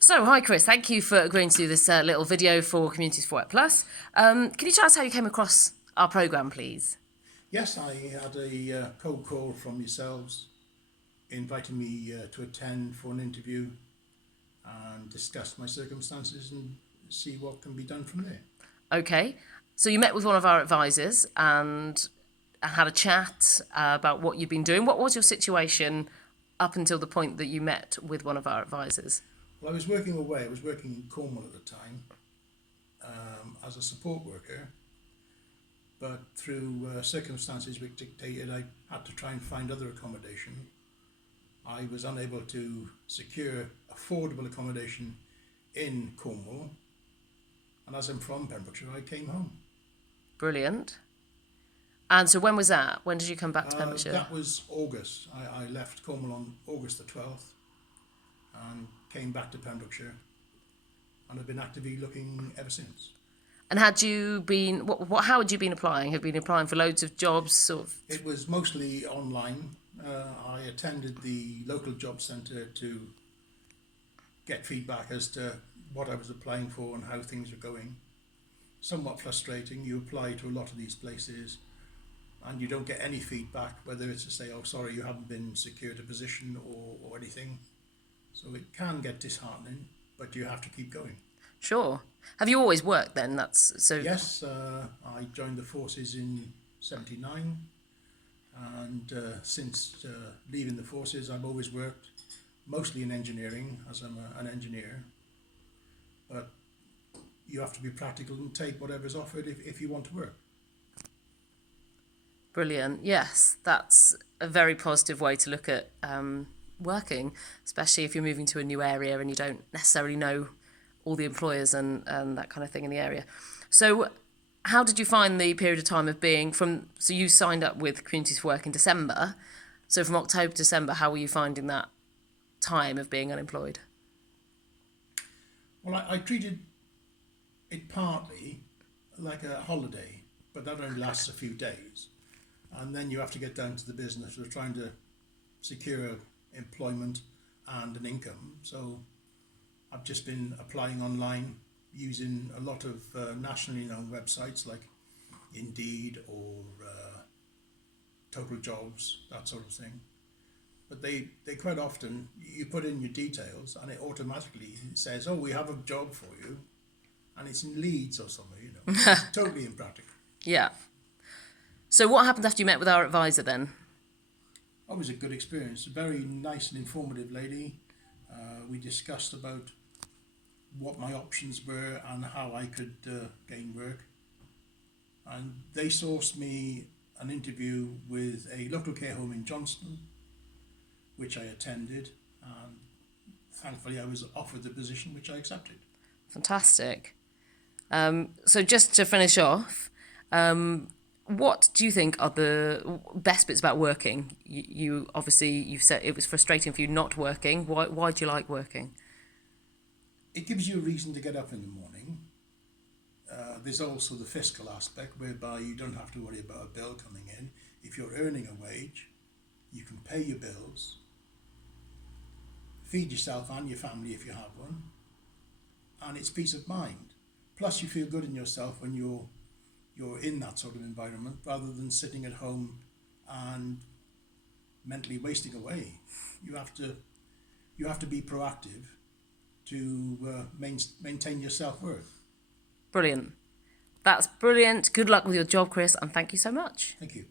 So, hi Chris, thank you for agreeing to do this little video for Communities for Work Plus. Can you tell us how you came across our programme, please? Yes, I had a cold call from yourselves inviting me to attend for an interview and discuss my circumstances and see what can be done from there. Okay, so you met with one of our advisors and had a chat about what you've been doing. What was your situation up until the point that you met with one of our advisors? Well, I was working away. I was working in Cornwall at the time as a support worker, but through circumstances which dictated I had to try and find other accommodation. I was unable to secure affordable accommodation in Cornwall, and as I'm from Pembrokeshire, I came home. Brilliant. And so when was that? When did you come back to Pembrokeshire? That was August. I left Cornwall on August the 12th and came back to Pembrokeshire, and I've been actively looking ever since. And had you been, how had you been applying? Have you been applying for loads of jobs, sort of? It was mostly online. I attended the local job centre to get feedback as to what I was applying for and how things were going. Somewhat frustrating. You apply to a lot of these places and you don't get any feedback, whether it's to say, oh, sorry, you haven't been secured a position or anything. So it can get disheartening, but you have to keep going. Sure. Have you always worked then? Yes, I joined the forces in '79, and since leaving the forces, I've always worked mostly in engineering, as I'm an engineer. But you have to be practical and take whatever's offered if you want to work. Brilliant. Yes, that's a very positive way to look at working, especially if you're moving to a new area and you don't necessarily know all the employers and that kind of thing in the area. So how did you find the period of time of being so you signed up with Communities for Work in December, so from October to December, how were you finding that time of being unemployed? Well, I treated it partly like a holiday, but that only lasts a few days. And then you have to get down to the business of trying to secure employment and an income. So I've just been applying online using a lot of nationally known websites like Indeed or Total Jobs, that sort of thing. But they quite often, you put in your details and it automatically says, oh, we have a job for you. And it's in Leeds or somewhere, It's totally impractical. Yeah. So what happened after you met with our advisor then? Oh, it was a good experience. A very nice and informative lady. We discussed about what my options were and how I could gain work. And they sourced me an interview with a local care home in Johnston, which I attended. And thankfully I was offered the position, which I accepted. Fantastic. So just to finish off, what do you think are the best bits about working? You obviously, you've said it was frustrating for you not working. Why do you like working? It gives you a reason to get up in the morning. There's also the fiscal aspect whereby you don't have to worry about a bill coming in. If you're earning a wage, you can pay your bills, feed yourself and your family if you have one, and it's peace of mind. Plus you feel good in yourself when you're in that sort of environment rather than sitting at home and mentally wasting away. You have to be proactive to maintain your self-worth. Brilliant. That's brilliant. Good luck with your job, Chris, and thank you so much. Thank you.